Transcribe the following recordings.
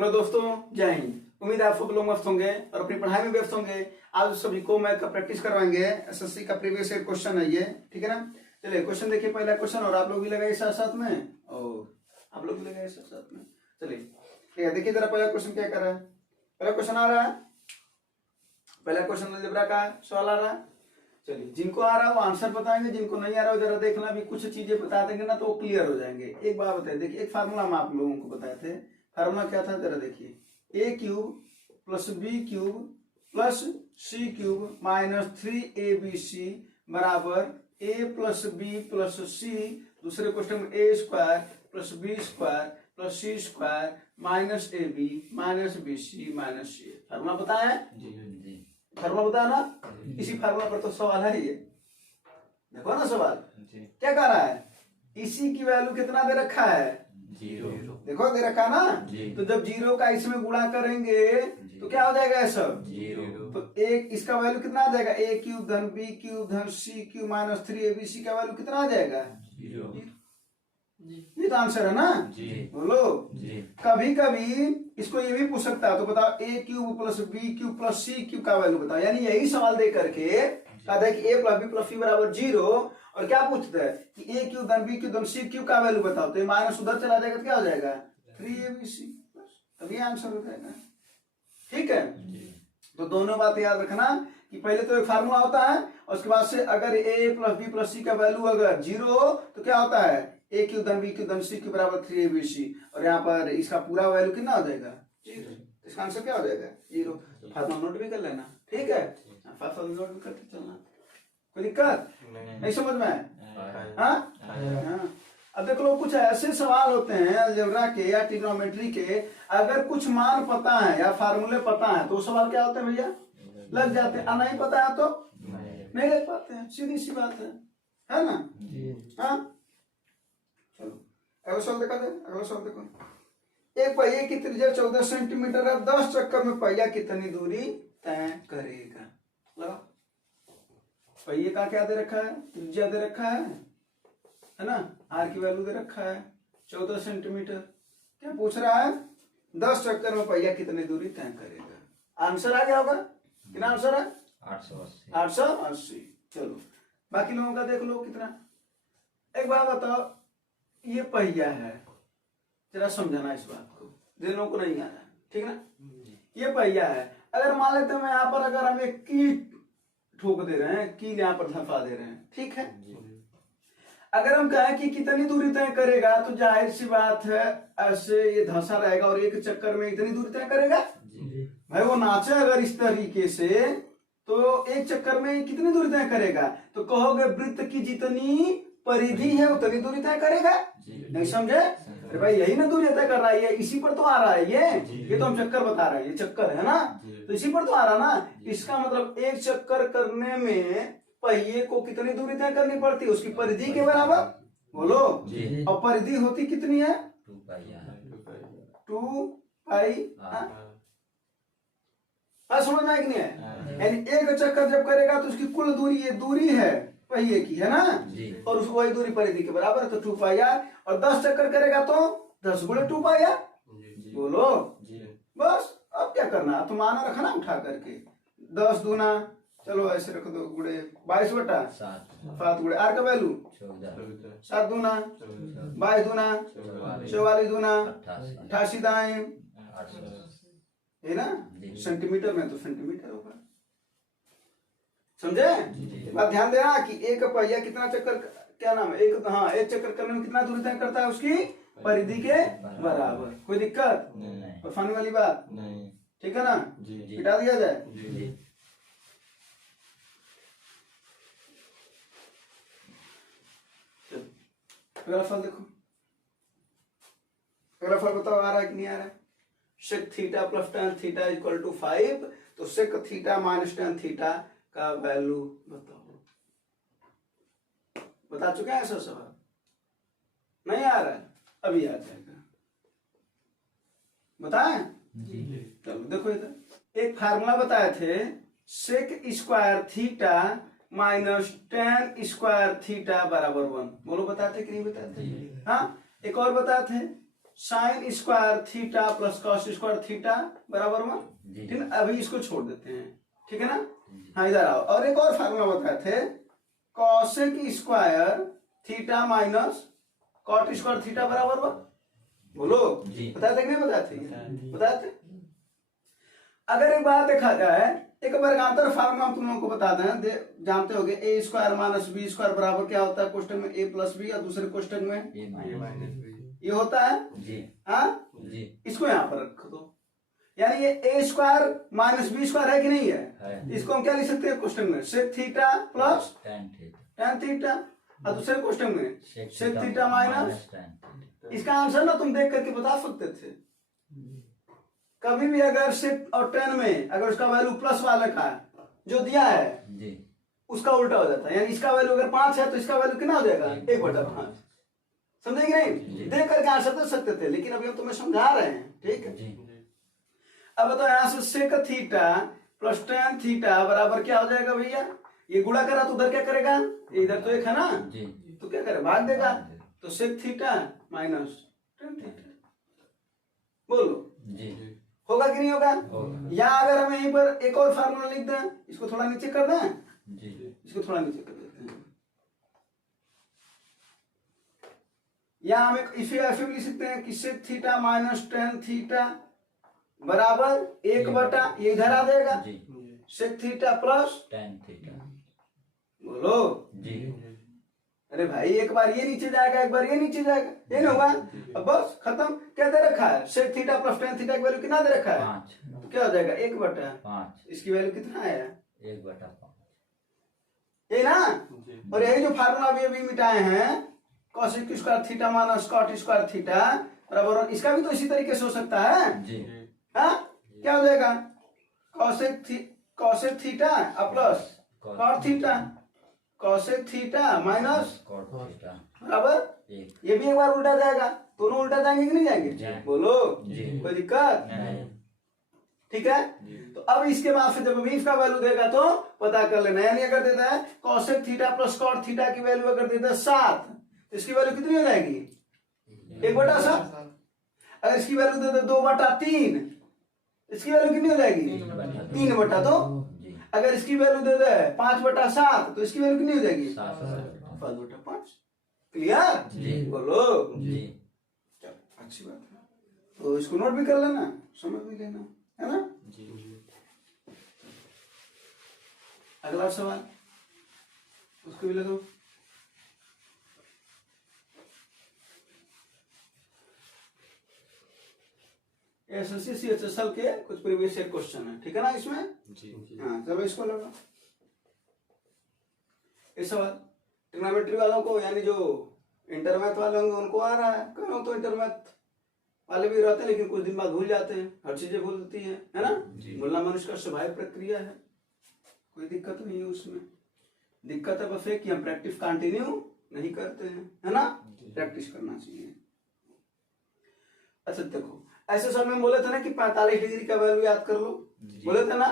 Hello दोस्तों, जय हिंद। उम्मीद है आप सब लोग मस्त होंगे और अपनी पढ़ाई में व्यस्त होंगे। आज सभी को मैथ का प्रैक्टिस करवाएंगे। एसएससी का प्रीवियस ईयर क्वेश्चन है ये, ठीक है ना। चलिए क्वेश्चन देखिए, पहला क्वेश्चन, और आप लोग भी लगाइए साथ साथ में, और आप लोग भी लगाइए साथ साथ में। चलिए ठीक है, देखिए जरा पहला क्वेश्चन क्या कर रहा है। पहला क्वेश्चन आ रहा है, पहला क्वेश्चन अलजेब्रा का सवाल आ रहा है। चलिए जिनको आ रहा है वो आंसर बताएंगे, जिनको नहीं आ रहा हो जरा देखना, भी कुछ चीजें बता देंगे ना तो वो क्लियर हो जाएंगे। एक बात बताइए, देखिए एक फार्मूला हम आप लोगों को बताए थे। फार्मूला क्या था जरा देखिए, a cube plus b cube plus c cube minus 3abc बराबर a plus b plus c, दूसरे क्वेश्चन में a square plus b square plus c square minus a b minus b c minus c. Formula बताया है जी, formula बताया ना। इसी formula पर तो सवाल है ये, देखो ना सवाल क्या कह रहा है, इसी की वैल्यू कितना दे रखा है, 0। देखो दे रखा ना, तो जब 0 का इसमें गुणा करेंगे तो क्या हो जाएगा ये सब 0। तो एक इसका वैल्यू कितना आ जाएगा, ए क्यूब धन बी क्यूब धन सी क्यूब माइनस 3abc का वैल्यू कितना आ जाएगा 0। ये तो आंसर है ना जी। बोलो जी। कभी कभी इसको ये भी पूछ सकता है, तो बताओ a cube plus b cube plus c cube का वैल्यू बताओ। यानी यही सवाल दे करके कहता है कि a plus b plus c बराबर 0, और क्या पूछता है कि ए क्यूब धन बी क्यूब धन सी क्यूब का वैल्यू बताओ। तो ये माइनस उधर चला जाएगा तो क्या हो जाएगा 3abc, तभी आंसर हो जाएगा। ठीक है, तो दोनों बात याद रखना कि पहले तो एक फार्मूला होता है, और उसके बाद से अगर ए प्लस बी प्लस सी का वैल्यू अगर 0 हो तो क्या होता है ए क्यू धन बी क्यू धन सी क्यू बराबर 3abc, और यहाँ पर इसका पूरा वैल्यू कितना हो जाएगा 0। इसका आंसर क्या हो जाएगा 0। तो फार्मूला नोट भी कर लेना, ठीक है, फार्मूला नोट भी करते चलना, कोई दिक्कत नहीं समझ में। हाँ, अब देख लो कुछ ऐसे सवाल होते हैं अलजेब्रा के या ट्रिग्नोमेट्री के, अगर कुछ मान पता है या फार्मूले पता है तो सवाल क्या होते हैं भैया, लग जाते हैं। नहीं पता है तो नहीं लग पाते हैं, सीधी सी बात है ना। हाँ चलो अगला सवाल देखा जाए। अगला सवाल देखो, एक पहिए की त्रिज्या 14 सेंटीमीटर है, 10 चक्कर में पहिया कितनी दूरी तय करेगा। लगा, पहिए का क्या दे रखा है, त्रिज्या दे रखा है ना, आर की वैल्यू दे रखा है 14 सेंटीमीटर। क्या पूछ रहा है, 10 चक्कर में पहिया कितनी दूरी तय करेगा। आंसर आ गया होगा, कितना आंसर है 880। चलो बाकी लोगों का देख लो कितना। एक बात बताओ, ये पहिया है, जरा समझाना इस बात को, जिन लोगों को नहीं आया, ठीक है ना। ये पहिया है, अगर मान लेते हैं मैं यहाँ पर अगर हम एक कील ठोक दे रहे हैं, कील यहाँ पर धंसा दे रहे हैं, ठीक है। अगर हम कहें कि कितनी दूरी तय करेगा, तो जाहिर सी बात है ऐसे ये धंसा रहेगा और एक चक्कर में इतनी दूरी तय करेगा भाई। वो नाचे अगर इस तरीके से तो एक चक्कर में कितनी दूरी तय करेगा, तो कहोगे वृत्त की जितनी परिधि है उतनी दूरी तय करेगा। नहीं समझे, अरे भाई यही ना दूरी तय कर रहा है, इसी पर तो आ रहा है ये तो हम चक्कर बता रहे हैं, ये चक्कर है ना, तो इसी पर तो आ रहा ना। इसका मतलब एक चक्कर करने में पहिए को कितनी दूरी तय करनी पड़ती है, उसकी परिधि के बराबर। बोलो, और परिधि होती कितनी है 2 पाई। समझ में कि नहीं है, यानी एक चक्कर जब करेगा तो उसकी कुल दूरी, ये दूरी है पहिए की, है ना, और उसको वही दूरी परिधि के बराबर है, तो 2 पाई आर। और 10 चक्कर करेगा तो 10 गुणे 2 पाई आर। बोलो बस, अब क्या करना, तो माना रखना उठा करके 10 दूना, चलो ऐसे रख दो, गुणे 22/7 गुणे आर का वैल्यू 7 दूना 22 दूना 44 दूना 88 दाएं, है ना। सेंटीमीटर में तो सेंटीमीटर होगा, समझे। बात ध्यान देना कि एक पहिया कितना चक्कर, क्या नाम है, एक चक्कर करने में कितना दूरी तय करता है, उसकी परिधि के बराबर। कोई दिक्कत और फन वाली बात नहीं, ठीक है ना, मिटा दिया जाए। अगला फल देखो, अगला फल बताओ आ रहा है कि नहीं आ रहा है। Sec theta plus tan theta equal to 5, तो sec theta minus tan theta का वैल्यू बताओ। बता चुके हैं ऐसा सवाल, नहीं आ रहा है, अभी आ जाएगा, बताएं। चलो देखो इधर एक फार्मूला बताए थे, sec square theta minus tan square theta बराबर 1। बोलो बताते कि नहीं बताते। हाँ, एक और बताए थे, sine square theta plus cos square theta बराबर 1। ठीक है, अभी इसको छोड़ देते हैं, ठीक है ना। हाँ इधर आओ, और एक और फार्मूला बताए थे, cosec square theta minus cot square theta बराबर 1। बोलो बताए थे कि नहीं बताए थे? बताए थे। अगर एक बात देखा जाए, एक वर्गांतर फार्मूला हम तुम लोगों को बता दें, जानते होगे ए स्क्वायर माइनस बी स्क्वायर बराबर क्या होता है क्वेश्चन में, ए प्लस बी, और दूसरे क्वेश्चन में ये होता है जी। हाँ जी, इसको यहाँ पर रखो दो, यानी ये ए स्क्वायर माइनस बी स्क्वायर है कि नहीं है? इसको हम क्या लिख सकते हैं क्वेश्चन में, sec theta plus tan theta, और दूसरे क्वेश्चन में सेक थीटा माइनस। इसका आंसर ना तुम देख करके बता सकते थे। कभी भी अगर सेक और टेन में अगर उसका वैल्यू प्लस वाले का जो दिया है जी, उसका उल्टा हो जाता है, यानी इसका वैल्यू अगर 5 है तो इसका वैल्यू कितना हो जाएगा, 1/5। समझे कि नहीं? देख करके आंसर दे सकते थे, लेकिन अभी हम तुम्हें समझा रहे हैं, ठीक है। अब बताओ यहाँ से sec theta plus tan theta बराबर क्या हो जाएगा भैया, ये गुणा करा तो उधर क्या करेगा, इधर तो एक है ना जी, तो क्या करे भाग देगा, तो sec theta minus tan theta. बोलो जी, होगा कि नहीं होगा? या अगर हम यहीं पर एक और फार्मूला लिख दें, इसको थोड़ा नीचे कर दें जी, इसको थोड़ा नीचे कर देते हैं, या हम इसे ऐसे भी लिख सकते हैं कि sec theta minus tan theta बराबर 1/, ये इधर आ जाएगा sec theta plus tan theta. बोलो जी, अरे भाई एक बार ये नीचे जाएगा, एक बार ये नीचे जाएगा, ये ना हुआ, अब बस खत्म। क्या दे रखा है, sec theta plus tan theta की वैल्यू कितना दे रखा है, 5। तो क्या हो जाएगा 1/5, इसकी वैल्यू कितना है 1/5, ये ना। और यही जो फार्मूला भी अभी मिटाए हैं, cosec square theta minus cot square theta बराबर, इसका भी तो इसी तरीके से हो सकता है जी। हाँ क्या हो जाएगा, cosec theta plus cot theta, cosec theta minus cot theta बराबर, ये भी एक बार उल्टा जाएगा, दोनों उल्टा जाएंगे कि नहीं जाएंगे? बोलो कोई दिक्कत नहीं, ठीक है। तो अब इसके बाद फिर जब इसका वैल्यू देगा तो पता कर लेना, यानी अगर देता है cosec theta plus cot theta की वैल्यू अगर देता है 7, तो इसकी वैल्यू कितनी हो जाएगी 1/7। अगर इसकी वैल्यू देता है 2/3, इसकी वैल्यू कितनी हो जाएगी 3/2। अगर इसकी वैल्यू दे दे 5/7, तो इसकी वैल्यू कितनी हो जाएगी 5/5। क्लियर? बोलो जी, चलो अच्छी बात है, तो इसको नोट भी कर लेना, समझ भी लेना, है ना जी। अगला सवाल उसको भी लगाओ। एसएससी सीएचएसएल के कुछ प्रीवियस ईयर क्वेश्चन है, ठीक है ना इसमें जी। हाँ चलो इसको लगा। इस सवाल ट्रिग्नोमेट्री वालों को, यानी जो इंटरमैथ वाले होंगे उनको आ रहा है, कई लोग तो इंटरमैथ वाले भी रहते हैं लेकिन कुछ दिन बाद भूल जाते हैं, हर चीजें भूलती है ना। भूलना मनुष्य का स्वाभाविक प्रक्रिया है, कोई दिक्कत नहीं है उसमें। दिक्कत है बस है कि हम प्रैक्टिस कंटिन्यू नहीं करते हैं, है ना। प्रैक्टिस करना चाहिए। अच्छा देखो, ऐसे समय में बोले थे ना कि 45 डिग्री का वैल्यू याद कर लो, बोले थे ना।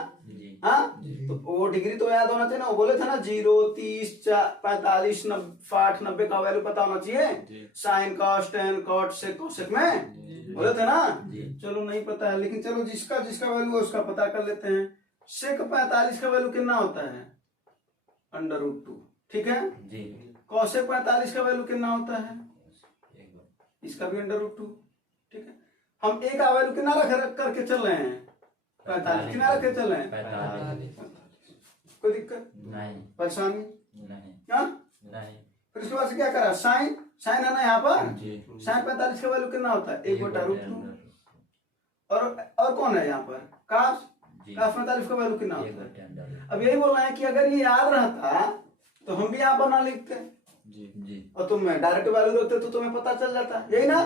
हाँ तो वो डिग्री तो याद होना चाहिए ना, वो बोले थे ना 0, 30, 45, 60, 90 का वैल्यू पता होना चाहिए, sine cos tan cot sec cosec में, बोले थे ना। चलो नहीं पता है, लेकिन चलो जिसका जिसका वैल्यू है उसका पता कर लेते हैं। सेक 45 का वैल्यू कितना होता है √2, ठीक है। कॉसेक 45 का वैल्यू कितना होता है, इसका भी √2, ठीक है। हम एक का वैल्यू कितना रख करके चल रहे हैं 45, कितना रख के चल रहे हैं 45। कोई दिक्कत नहीं, परेशानी नहीं, क्या नहीं। फिर उसके बाद से क्या करा, साइन है ना यहाँ पर, साइन 45 का वैल्यू कितना होता है 1/√2। और कौन है यहाँ पर, कास 45 का वैल्यू कितना होता है। अब यही बोलना है कि अगर ये याद रहता तो हम भी यहाँ पर ना लिखते जी। और तुम डायरेक्ट वैल्यू देते तो तुम्हें पता चल जाता, यही ना।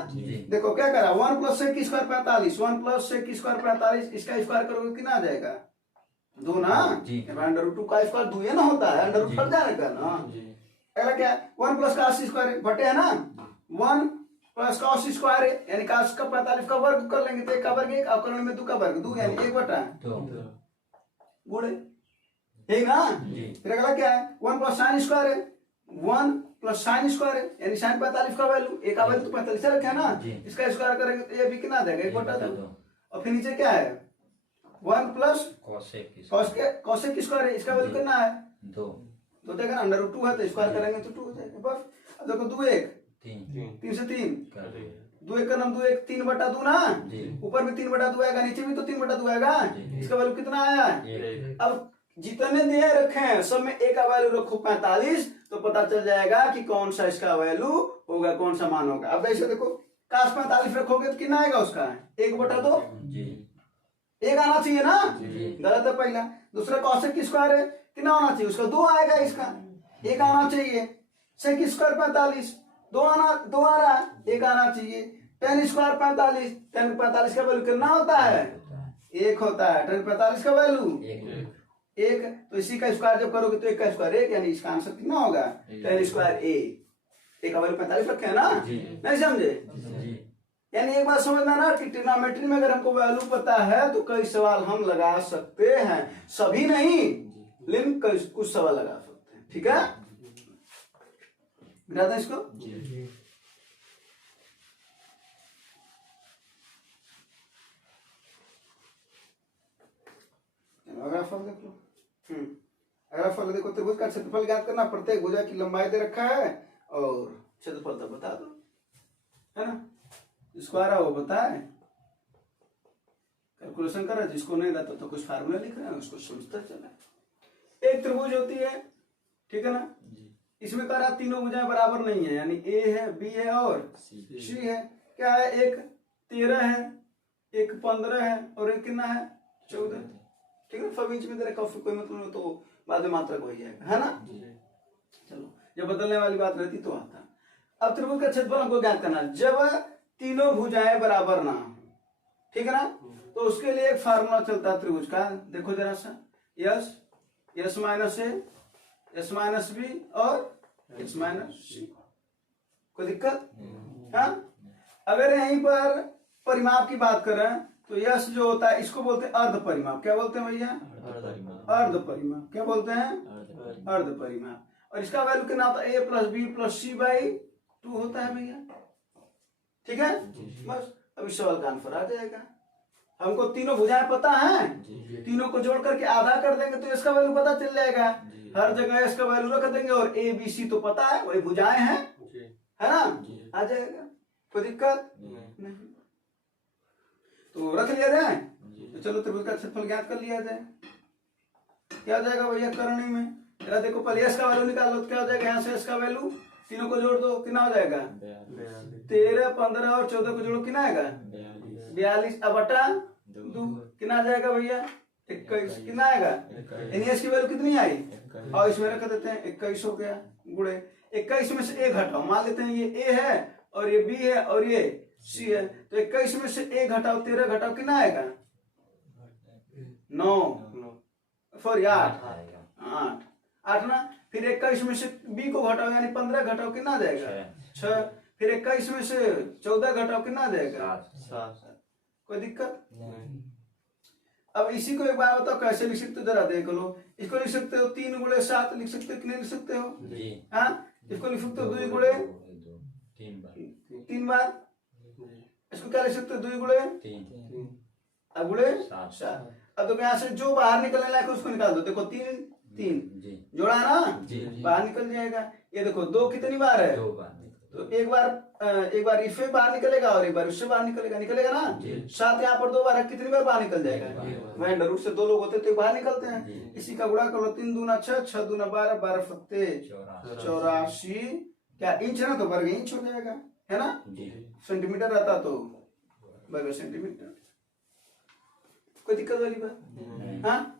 देखो क्या करा, 1 + सेक स्क्वायर 45, 1 + सेक स्क्वायर 45, इसका स्क्वायर करोगे कितना आ जाएगा 2 ना। √2 का स्क्वायर 2 है ना होता है, √2 कट जाने का ना। अगला क्या है 1 + cos स्क्वायर बटे है ना 1 + cos स्क्वायर है, यानी cos का 45 का वर्ग कर लेंगे तो 1 का वर्ग 1, अवकलन में 2 का वर्ग 2, यानी 1/2 गुणे, ठीक ना। फिर अगला क्या है 1 + sin स्क्वायर है, 1 प्लस साइन स्क्वायर है, यानी साइन 45 का वैल्यू, ए का वैल्यू तो 45 रखे है ना, इसका स्क्वायर करेंगे तो ए भी कितना आ जाएगा 1/2। और फिर नीचे क्या है 1 प्लस कॉसेक स्क्वायर है, इसका वैल्यू कितना है 2, तो देखा ना √2 है तो स्क्वायर करेंगे तो 2 हो जाएगा बस। अब देखो 2 1 3 से 3 2 1 का नाम 2 1 3/2 ना, ऊपर भी 3/2 आएगा, नीचे भी तो 3/2 आएगा, इसका वैल्यू कितना आया। अब जितने दिए रखे हैं सब में ए का वैल्यू रखो 45, तो पता चल जाएगा कि कौन सा इसका वैल्यू होगा, कौन सा मान होगा। अब ऐसे देखो काश 45 रखोगे तो कितना आएगा उसका 1/2, एक आना चाहिए ना, गलत है पहला। दूसरा कॉसेक की स्क्वायर है, कितना होना चाहिए उसका 2 आएगा, इसका 1 आना चाहिए। सेक स्क्वायर 45, 2 आ रहा है, 1 आना चाहिए। टेन स्क्वायर 45, टेन 45 का वैल्यू कितना होता है 1 होता है, टेन 45 का वैल्यू 1, तो इसी का स्क्वायर जब करोगे तो 1 का स्क्वायर 1, यानी इसका आंसर कितना होगा टेन स्क्वायर ए का वैल्यू 45 रखे है ना, नहीं समझे। यानी एक बात समझना ना कि ट्रिग्नोमेट्री में अगर हमको वैल्यू पता है तो कई सवाल हम लगा सकते हैं, सभी नहीं लेकिन कुछ सवाल लगा सकते हैं, ठीक है। मिटा दें इसको। अगला फल देख लो। अगला फल देखो, त्रिभुज का क्षेत्रफल ज्ञात करना, प्रत्येक भुजा की लंबाई दे रखा है और क्षेत्रफल तो बता दो, है ना। जिसको आ रहा है वो बताए, कैलकुलेशन करा, जिसको नहीं आता तो कुछ फार्मूला लिख रहे हैं उसको समझता चला। एक त्रिभुज होती है, ठीक है ना, इसमें कह रहा तीनों भुजाएं बराबर नहीं है, यानी ए है, बी है और सी है। क्या है, एक 13 है, एक 15 है और एक कितना है 14, ठीक है। सब इंच में दे रखा, कोई मतलब तो बाद में मात्रक हो जाएगा, है ना। चलो जब बदलने वाली बात रहती तो आता। अब त्रिभुज का क्षेत्रफल हमको ज्ञात करना, जब तीनों भुजाएं बराबर ना, ठीक है ना, तो उसके लिए एक फार्मूला चलता है त्रिभुज का, देखो जरा सा, यस माइनस ए, एस माइनस बी और एस माइनस सी। कोई दिक्कत? हाँ, अगर यहीं पर परिमाप की बात करें तो यस जो होता है इसको बोलते हैं अर्ध परिमाप। क्या बोलते हैं भैया? अर्ध परिमाप। क्या बोलते हैं? अर्ध परिमाप। और इसका वैल्यू कितना होता है? A plus b plus c by 2 होता है भैया, ठीक है। बस अब इस सवाल का आंसर आ जाएगा। हमको तीनों भुजाएं पता है, तीनों को जोड़ करके आधा कर देंगे तो इसका वैल्यू पता चल जाएगा। हर जगह इसका वैल्यू रख देंगे और ए बी सी तो पता है, वही भुजाएं हैं, है ना, आ जाएगा। कोई दिक्कत नहीं, तो रख लिया जाए। तो चलो त्रिभुज का क्षेत्रफल ज्ञात कर लिया जाए। क्या हो जाएगा भैया करनी में? जरा देखो पहले इसका वैल्यू निकालो तो क्या हो जाएगा, यहाँ से इसका वैल्यू तीनों को जोड़ दो, कितना हो जाएगा 13, 15 और 14 को जोड़ो, कितना आएगा 42 अब बटा 2, कितना आ जाएगा भैया 21, कितना आएगा। यानी इसकी वैल्यू कितनी आई और इसमें रख देते हैं 21 हो गया, गुणे 21 में से ए घटाओ, मान लेते हैं ये ए है और ये बी है और ये सी है, तो 21 में से ए घटाओ 13 घटाओ, कितना आएगा 9 सॉरी 8 ना। फिर 21 में से बी को घटाओ यानी 15 घटाओ, कितना आ जाएगा 6। फिर 21 में से 14 घटाओ, कितना आ जाएगा 7। कोई दिक्कत नहीं। अब इसी को एक बार बताओ कैसे लिख सकते हो, जरा देख लो। इसको लिख सकते हो 3 गुणे 7 लिख सकते हो, कितने लिख सकते हो? हाँ, इसको लिख सकते हो 2 गुणे 3 बार। इसको क्या लिख सकते हो 2 गुणे 3 अब गुणे 7। अब तो यहाँ से जो बाहर निकलने लायक उसको निकाल दो। देखो 3 जोड़ा ना, बाहर निकल जाएगा। ये देखो 2 कितनी बार है, तो एक बार इससे बाहर निकलेगा और एक बार उससे बाहर निकलेगा ना। 7 यहाँ पर 2 बार है, कितनी बार बाहर निकल जाएगा। वह रूट से 2 लोग होते तो बाहर निकलते हैं। इसी का गुणा कर लो, 3 दूना 6, 6 दूना 12, 12 फत्ते 84। क्या इंच ना तो वर्ग इंच हो जाएगा, है ना। सेंटीमीटर रहता तो वर्ग सेंटीमीटर। कोई दिक्कत वाली बात? हाँ,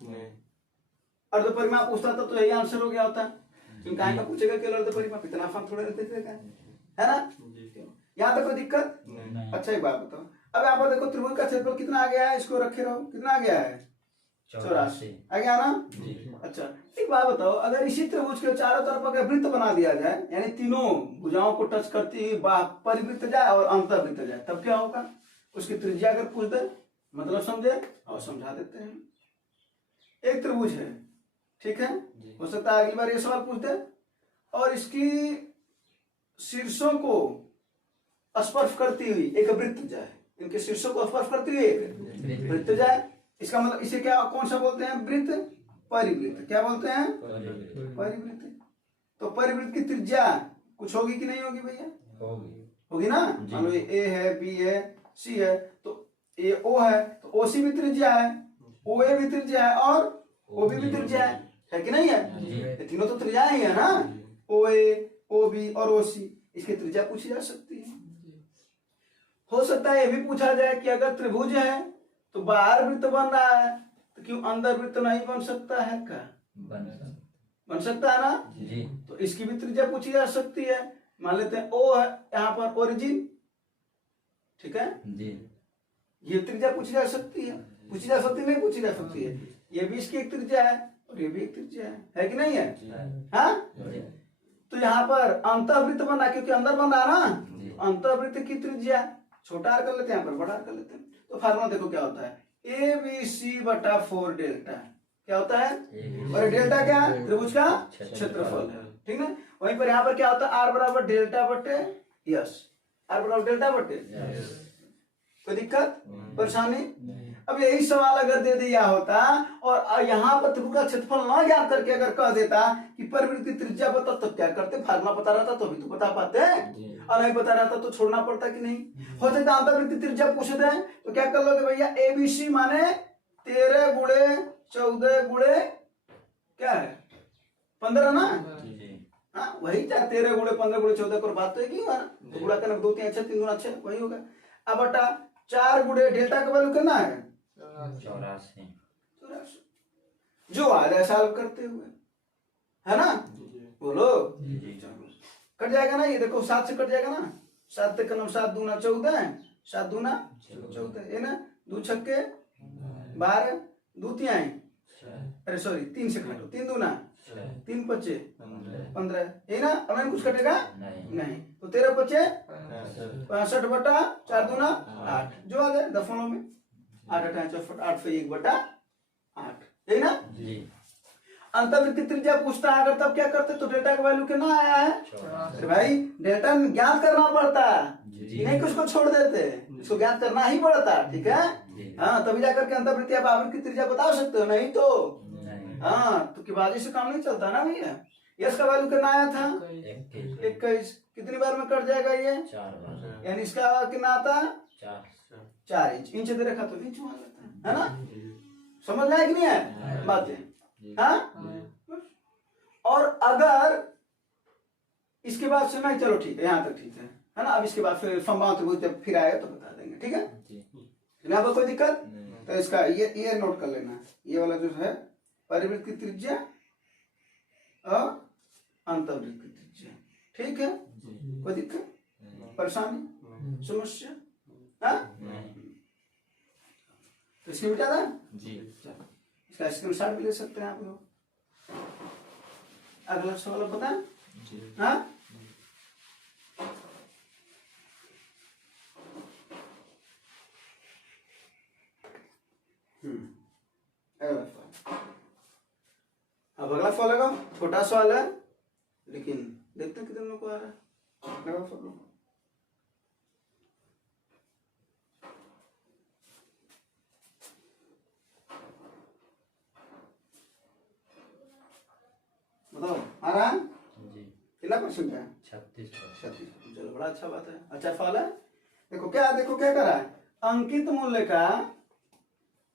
अर्ध परिमाप पूछता था तो यही आंसर हो गया होता। क्योंकि कहीं का पूछेगा केवल अर्ध परिमाप, इतना आसान थोड़े रहते थे, है ना। यहाँ तक कोई दिक्कत? अच्छा एक बात बताओ, अब यहाँ पर देखो त्रिभुज का क्षेत्रफल कितना आ गया है, इसको रखे रहो, कितना आ गया है 84 आ गया ना। अच्छा एक बात बताओ, अगर इसी त्रिभुज के चारों तरफ अगर वृत्त बना दिया जाए, यानी तीनों भुजाओं को टच करती हुई परिवृत्त जाए और अंतर्वृत्त जाए, तब क्या होगा? उसकी त्रिज्या अगर पूछ दे, मतलब समझे और समझा देते हैं। एक त्रिभुज है, ठीक है, हो सकता है अगली बार ये सवाल पूछ दे। और इसकी शीर्षों को स्पर्श करती हुई एक वृत्तजा है। इनके शीर्षों को स्पर्श करती हुई एक वृत्तजा है। इसका मतलब इसे क्या कौन सा बोलते हैं? वृत्त परिवृत्त। क्या बोलते हैं? परिवृत्त। तो परिवृत्त की त्रिज्या कुछ होगी कि नहीं होगी भैया? होगी ना। मान लो ए है, बी है, सी है, तो ए ओ है तो ओ सी भी त्रिज्या है, ओ ए भी त्रिज्या है और ओ बी भी त्रिज्या है कि नहीं है? ये तीनों तो त्रिज्या ही है ना, ओ ए, ओ बी और ओ सी। इसकी त्रिज्या पूछी जा सकती है। हो सकता है ये भी पूछा जाए कि अगर त्रिभुज है तो बाहर वृत्त बन रहा है तो क्यों अंदर वृत्त नहीं बन सकता है? का बन सकता है ना जी। तो इसकी भी त्रिज्या पूछी जा सकती है। मान लेते हैं ओ है यहाँ पर ओरिजिन, ठीक है जी। ये त्रिज्या पूछी जा सकती है। पूछी जा सकती नहीं पूछी जा सकती है? ये भी इसकी एक त्रिज्या है और ये भी एक त्रिज्या है कि नहीं है? हाँ। तो यहाँ पर अंतःवृत्त बना क्योंकि अंदर बन रहा ना, अंतःवृत्त की त्रिज्या छोटा आर कर लेते हैं, यहाँ पर बड़ा आर कर लेते हैं। तो फार्मूला देखो क्या होता है, ए बी सी बटा 4 डेल्टा। क्या होता है? और डेल्टा क्या है? त्रिभुज का क्षेत्रफल है, ठीक है। वहीं पर यहाँ पर क्या होता है? आर बराबर डेल्टा बटे यस, आर बराबर डेल्टा बटे। कोई दिक्कत परेशानी? अब यही सवाल अगर दे दिया होता और यहाँ पर त्रिभुज का क्षेत्रफल ना ज्ञात करके अगर कह देता कि परिवृत्त की त्रिज्या बता, तो क्या करते? फार्मूला पता रहता तो भी तो बता पाते, और नहीं पता रहता तो छोड़ना पड़ता कि नहीं? हो सकता अंतर्वृत्त त्रिज्या पूछ दे तो क्या कर लोगे भैया? एबीसी माने 13 गुणे 14 गुणे क्या है 15 ना। हाँ वही 13 गुणे 15 गुणे 14 को बात तो एक ही हुआ ना। तो गुणा करना 2 3 अच्छा 3 गुना अच्छा वही होगा। अब बटा 4 गुणे डेल्टा का वैल्यू कितना है? 84। जो आ रहा है सॉल्व करते हुए, है ना? बोलो कट जाएगा ना? ये देखो 7 से कट जाएगा ना। 7 तक 7 दूना 14, 7 दूना 14 है ना। 2 छक्के 12, 2 तिहाई, अरे सॉरी 3 से काटो, 3 दूना 3 पच्चे 15 है ना। अब कुछ कटेगा नहीं तो 13 पच्चे 65 बटा 4 दूना 8 जो आ जाए दफनों में 8 8 64 8 से 1 बटा 8 है ना। अंतर्वृत्त की त्रिज्या पूछता है अगर तब क्या करते? तो डेल्टा का वैल्यू कितना आया है? तो भाई डेल्टा ज्ञात करना पड़ता, नहीं कुछ को छोड़ देते, इसको ज्ञात करना ही पड़ता, ठीक है। हाँ तभी जाकर के अंतर्वृत्त या आवृत्त की त्रिज्या बता सकते हो, नहीं तो हाँ तो बाजी से काम नहीं चलता ना भैया। यस का वैल्यू कितना आया था? 21। कितनी बार में कट जाएगा ये? 4 बार। यानी इसका कितना आता? 4 इंच। इंच दे रखा तो इंच मान लेता है ना। समझ में आया कि नहीं है बातें? हाँ। और अगर इसके बाद से नहीं, चलो ठीक है यहाँ तक ठीक है ना। अब इसके बाद फिर संभावना जब फिर आएगा तो बता देंगे, ठीक है। यहाँ पर कोई दिक्कत? तो इसका ये नोट कर लेना, ये वाला जो है परिवृत्त की त्रिज्या और अंतर्वृत्त की त्रिज्या, ठीक है। कोई दिक्कत परेशानी समस्या? हाँ तो इसके बेटा था जी। इसका स्क्रीनशॉट भी ले सकते हैं आप लोग। अगला सवाल पता है? हाँ अब अगला सवाल लगा, छोटा सवाल है लेकिन देखते हैं कितने लोगों को आ रहा है। लगा सवाल बताओ आ रहा है जी। कितना परसेंट है? 36%। चलो बड़ा अच्छा बात है, अच्छा सवाल है। देखो क्या कर रहा है? अंकित मूल्य का,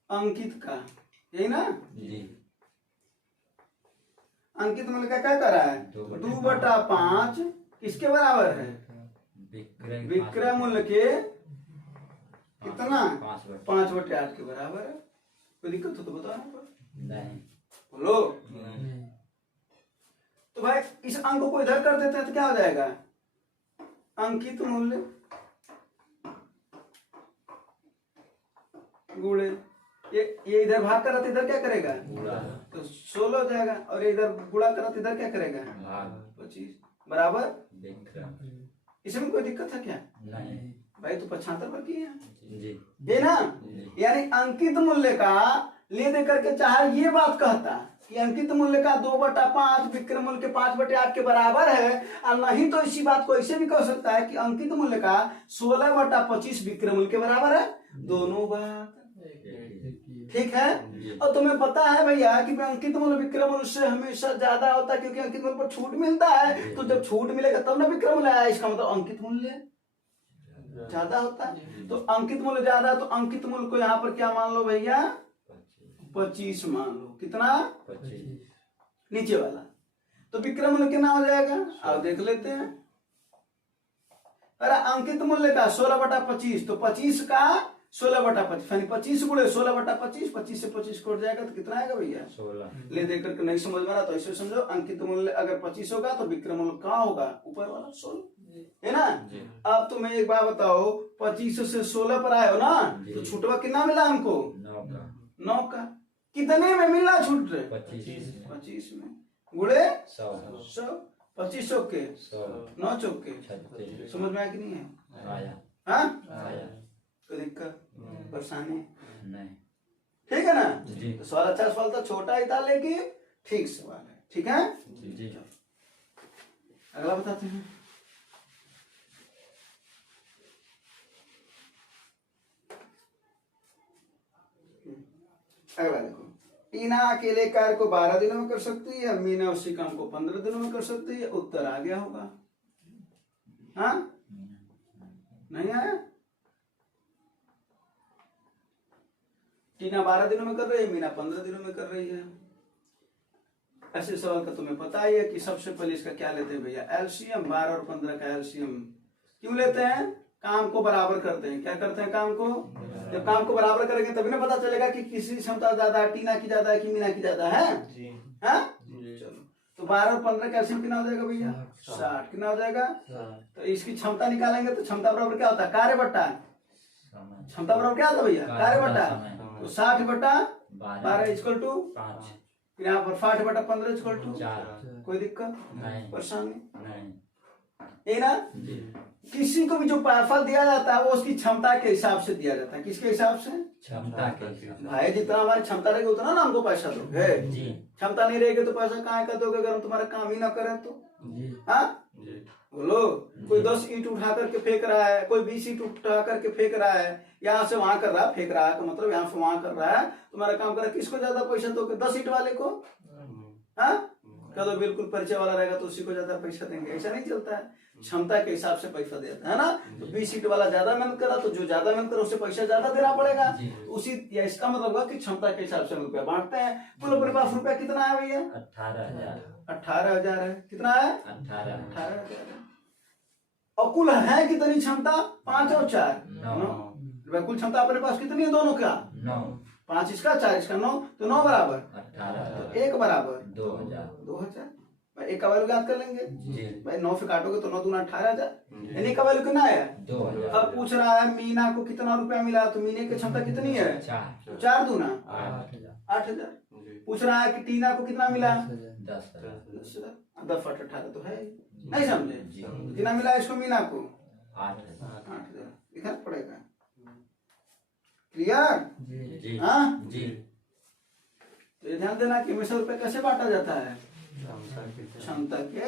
अंकित का यही ना जी। अंकित मूल्य का क्या कर रहा है? 2/5 किसके बराबर है? विक्रय मूल्य के कितना? 5/8 के बराबर है। कोई दिक्कत हो तो बताओ नहीं। बोलो तो भाई इस अंक को इधर कर देते हैं तो क्या हो जाएगा? अंकित मूल्य गुणे ये इधर भाग कर रहा था, इधर क्या करेगा? तो 16 हो जाएगा, और ये इधर गुणा कर रहा था, इधर क्या करेगा? 25 बराबर। इसमें कोई दिक्कत है क्या? नहीं भाई तो 75 पर किए ये ना। यानी अंकित मूल्य का ले दे करके चाहे ये बात कहता कि अंकित मूल्य का 2/5 विक्रम मूल्य के 5/8 के बराबर है, और नहीं तो इसी बात को ऐसे भी कह सकता है कि अंकित मूल्य का 16/25 विक्रम मूल्य के बराबर है। दोनों बात ठीक है। और तुम्हें पता है भैया कि अंकित मूल्य विक्रम मूल्य से हमेशा ज्यादा होता है, क्योंकि अंकित मूल्य पर छूट मिलता है। तो जब छूट मिलेगा तब ना विक्रम मूल्य आया, इसका मतलब अंकित मूल्य ज्यादा होता है। तो अंकित मूल्य ज्यादा है, तो अंकित मूल्य को यहाँ पर क्या मान लो भैया, 25 मान लो। कितना? 25 नीचे वाला। तो विक्रम मूल्य कितना हो जाएगा, आप देख लेते हैं। अरे अंकित मूल्य का 16/25, तो 25 का 16/25 यानी 25 गुणे 16/25, 25 से 25 कट जाएगा तो कितना आएगा भैया, 16। ले देकर के नहीं समझ में आ रहा तो ऐसे समझो, अंकित मूल्य अगर 25 होगा तो विक्रम मूल्य कहाँ होगा, ऊपर वाला 16, है ना। अब तुम्हें एक बात बताओ, 25 से 16 पर आए हो ना, तो छूटवा कितना मिला हमको, 9 का। कितने में मिला छूट रहे, 25 में, गुणे 100, 25 चौके 9 चौके 36। समझ में आया कि नहीं है? हाँ, कोई दिक्कत परेशानी नहीं, ठीक है ना। तो सवाल अच्छा सवाल था, छोटा ही था लेकिन ठीक सवाल है, ठीक है जी। अगला बताते हैं। अगला देखो, टीना अकेले कार्य को 12 दिनों में कर सकती है, मीना उसी काम को 15 दिनों में कर सकती है। उत्तर आ गया होगा, हाँ नहीं आया? टीना 12 दिनों में कर रही है, मीना 15 दिनों में कर रही है। ऐसे सवाल का तुम्हें पता ही है कि सबसे पहले इसका क्या लेते हैं भैया, एलसीएम। 12 और 15 का एलसीएम क्यों लेते हैं, काम को बराबर करते हैं। क्या करते हैं, काम को, जब काम को बराबर करेंगे तभी ना पता चलेगा कि किसी क्षमता ज्यादा है, टीना की ज्यादा है कि मीना की ज्यादा है। चलो, तो 12 और 15 का एलसीएम कितना हो जाएगा भैया, 60। कितना हो जाएगा, तो इसकी क्षमता निकालेंगे तो क्षमता बराबर क्या होता है, कार्य बट्टा। क्षमता बराबर क्या होता है भैया, कार्य बट्टा। तो 60/12 इक्वल टू 5। यहाँ पर 60/15 इक्वल टू 4। कोई दिक्कत परेशानी नहीं, है ना। किसी को भी जो फल दिया जाता है वो उसकी क्षमता के हिसाब से दिया जाता है। किसके हिसाब से, क्षमता के हिसाब से। भाई जितना हमारी क्षमता रहेगी उतना ना हमको पैसा दोगे। क्षमता नहीं रहेगी तो पैसा कहाँ का दोगे, अगर हम तुम्हारा काम ही ना करें तो। हाँ बोलो, कोई 10 ईंट उठा करके फेंक रहा है, कोई 20 ईंट उठा करके फेंक रहा है, यहाँ से वहां कर रहा है, फेंक रहा है का मतलब यहाँ से वहां कर रहा है, तुम्हारा काम कर रहा है, किसको ज्यादा पैसा दोगे, 10 ईंट वाले को। हाँ कह दो बिल्कुल परिचय वाला रहेगा तो उसी को ज्यादा पैसा देंगे, ऐसा नहीं चलता है। क्षमता के हिसाब से पैसा देता है ना। तो 20 सीट वाला ज्यादा मेहनत करा तो जो ज्यादा मेहनत करा उसे पैसा ज्यादा देना पड़ेगा। उसी इसका मतलब हुआ कि क्षमता के हिसाब से हम रुपया बांटते हैं। कुल अपने पास रुपया कितना है भैया, 18,000 है। कितना है, 18,000 है। और कुल है कितनी क्षमता, 5 और 4 9। कुल क्षमता अपने पास कितनी है, दोनों का 9। 5 इसका 4 इसका 9, तो 9 बराबर 18, तो 1 बराबर 2,000। भाई एक का वैल्यू याद कर लेंगे भाई, 9 से काटोगे तो 9 दूना 18,000, यानी का वैल्यू कितना आया 2,000। अब पूछ रहा है मीना को कितना रुपया मिला, तो मीने की क्षमता कितनी है 4 दूना 8,000। पूछ रहा है कि टीना को कितना मिला 10,000। 10 8 18 तो है, नहीं समझे। कितना मिला इसको मीना को 8,000, लिखना पड़ेगा। क्लियर, हाँ जी। तो ये ध्यान देना कि हमेशा रुपया कैसे बांटा जाता है, क्षमता के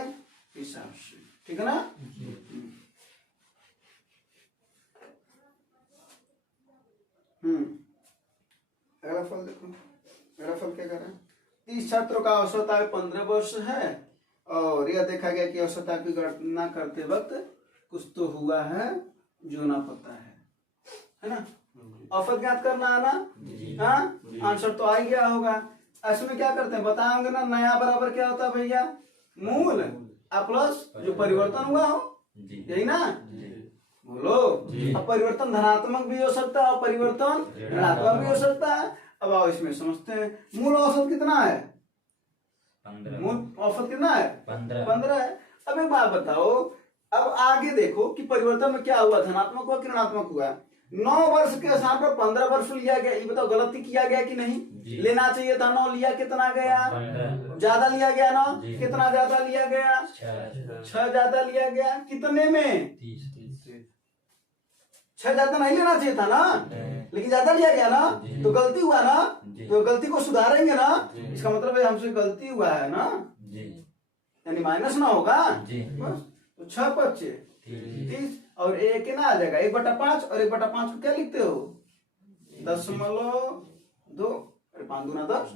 हिसाब से, ठीक है ना। अगला फल देखो, अगला फल क्या कर रहा है। 30 छात्रों का औसत आयु 15 वर्ष है और यह देखा गया कि औसत आयु की गणना करते वक्त कुछ तो हुआ है जो ना पता है ना। औसत ज्ञात करना आना, हाँ आंसर तो आ ही गया होगा। ऐसे में क्या करते हैं बताएंगे ना, नया बराबर क्या होता है भैया, मूल प्लस जो परिवर्तन हुआ हो, यही ना। बोलो, अब परिवर्तन धनात्मक भी हो सकता है और परिवर्तन ऋणात्मक भी हो सकता है। अब आओ इसमें समझते हैं। मूल औसत कितना है, 15। मूल औसत कितना है 15 है। अब एक बात बताओ, अब आगे देखो कि परिवर्तन में क्या हुआ, धनात्मक हुआ कि ऋणात्मक हुआ। 9 वर्ष के स्थान पर 15 वर्ष लिया गया, ये बताओ गलती किया गया कि नहीं, लेना चाहिए था 9, लिया कितना गया, ज्यादा लिया गया 9, कितना ज्यादा लिया गया 6 ज्यादा लिया गया, कितने में 6 ज्यादा नहीं लेना चाहिए था ना, लेकिन ज्यादा लिया गया ना, तो गलती हुआ ना, तो गलती को सुधारेंगे ना, इसका मतलब है हमसे गलती हुआ है ना, यानी माइनस ना होगा बस। तो 6 बच्चे 30 और एक ना आ जाएगा 1/5, और 1/5 को क्या लिखते हो 0.2, अरे 5 दूना 10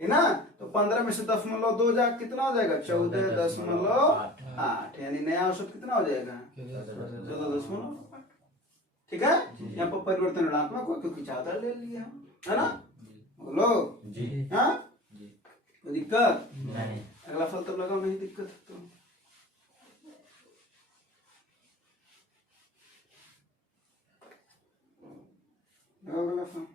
है ना, तो 15 में से 0.2 जा कितना हो जाएगा 14.8, यानी नया औसत कितना हो जाएगा 14.8। ठीक है, यहाँ पर परिवर्तन ऋणात्मक हो क्योंकि ज्यादा ले लिया हम, है ना, बोलो हाँ तो दिक्कत अगला फल तब लगाओ, नहीं दिक्कत तो अगला फल।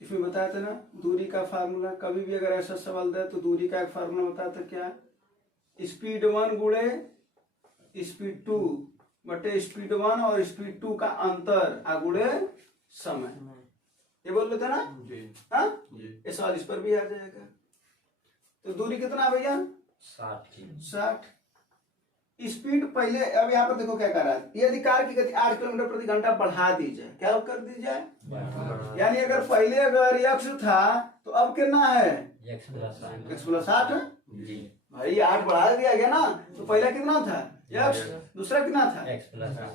इसमें बताया था ना दूरी का फार्मूला, कभी भी अगर ऐसा सवाल दे तो दूरी का एक फार्मूला बताया था क्या, स्पीड 1 गुणे स्पीड 2 बटे स्पीड 1 और स्पीड 2 का अंतर गुणे समय, ये बोल रहे थे ना, हाँ ये सवाल इस पर भी आ जाएगा। तो दूरी कितना भैया 60। स्पीड पहले, अब यहाँ पर देखो क्या कर रहा है, यदि कार की गति 8 किलोमीटर प्रति घंटा बढ़ा दी जाए, क्या कर दी जाए, यानी अगर पहले अगर x था तो अब कितना है x+8 भाई 8 बढ़ा दिया गया ना, तो पहला कितना था x, दूसरा कितना था x+8,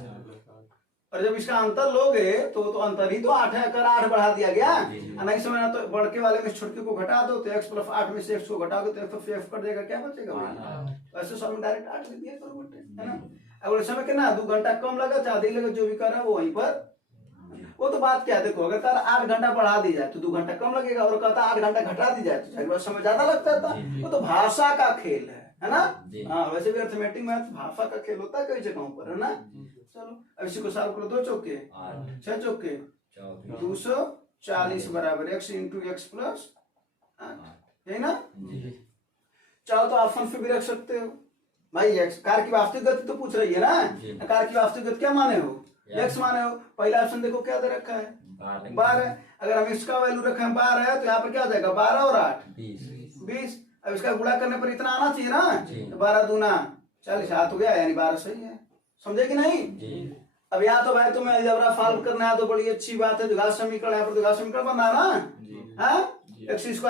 और जब इसका अंतर लोगे तो अंतर ही तो 8 है, अगर 8 बढ़ा दिया गया, नहीं समझना तो बढ़के वाले में छोटके को घटा दो, तो x+8 में से x को घटाओगे तो f कट जाएगा, क्या बचेगा भाई, ऐसे सब में डायरेक्ट 8 लिख दिया करो बेटे, है ना। अगर समय कितना 2 घंटा कम लगा चाहे अधिक लगा, जो भी कर रहा है वो वहीं पर, वो तो बात क्या है, देखो अगर तार 8 घंटा बढ़ा दी जाए तो 2 घंटा कम लगेगा, और कहता 8 घंटा घटा दी जाए तो समय ज्यादा लगता था, वो तो भाषा का खेल है ना, हाँ वैसे भी अर्थमेटिक मैथ भाषा का खेल होता है कई जगहों पर, है ना। चलो अब इसी को सॉल्व करो, 2 चौके 6 चौके 240 बराबर x इंटू x+8, है ना। चाहो तो ऑप्शन पे भी रख सकते हो भाई, x कार की वास्तविक गति तो पूछ रही है ना, कार की वास्तविक गति क्या माने हो x माने हो, पहला ऑप्शन देखो क्या दे रखा है 12, अगर हम इसका वैल्यू रखे हैं 12 है तो यहाँ पर क्या हो जाएगा 12 और 8 20, अब इसका गुणा करने पर इतना आना चाहिए ना, तो 12 दूना 40 हाथ हो गया, यानी 12 सही है, समझे कि नहीं। अब यहाँ तो भाई तुम्हें अलजेब्रा सॉल्व करना है तो बड़ी अच्छी बात है, द्विघात समीकरण यहाँ पर द्विघात समीकरण बनना है ना, हाँ x² +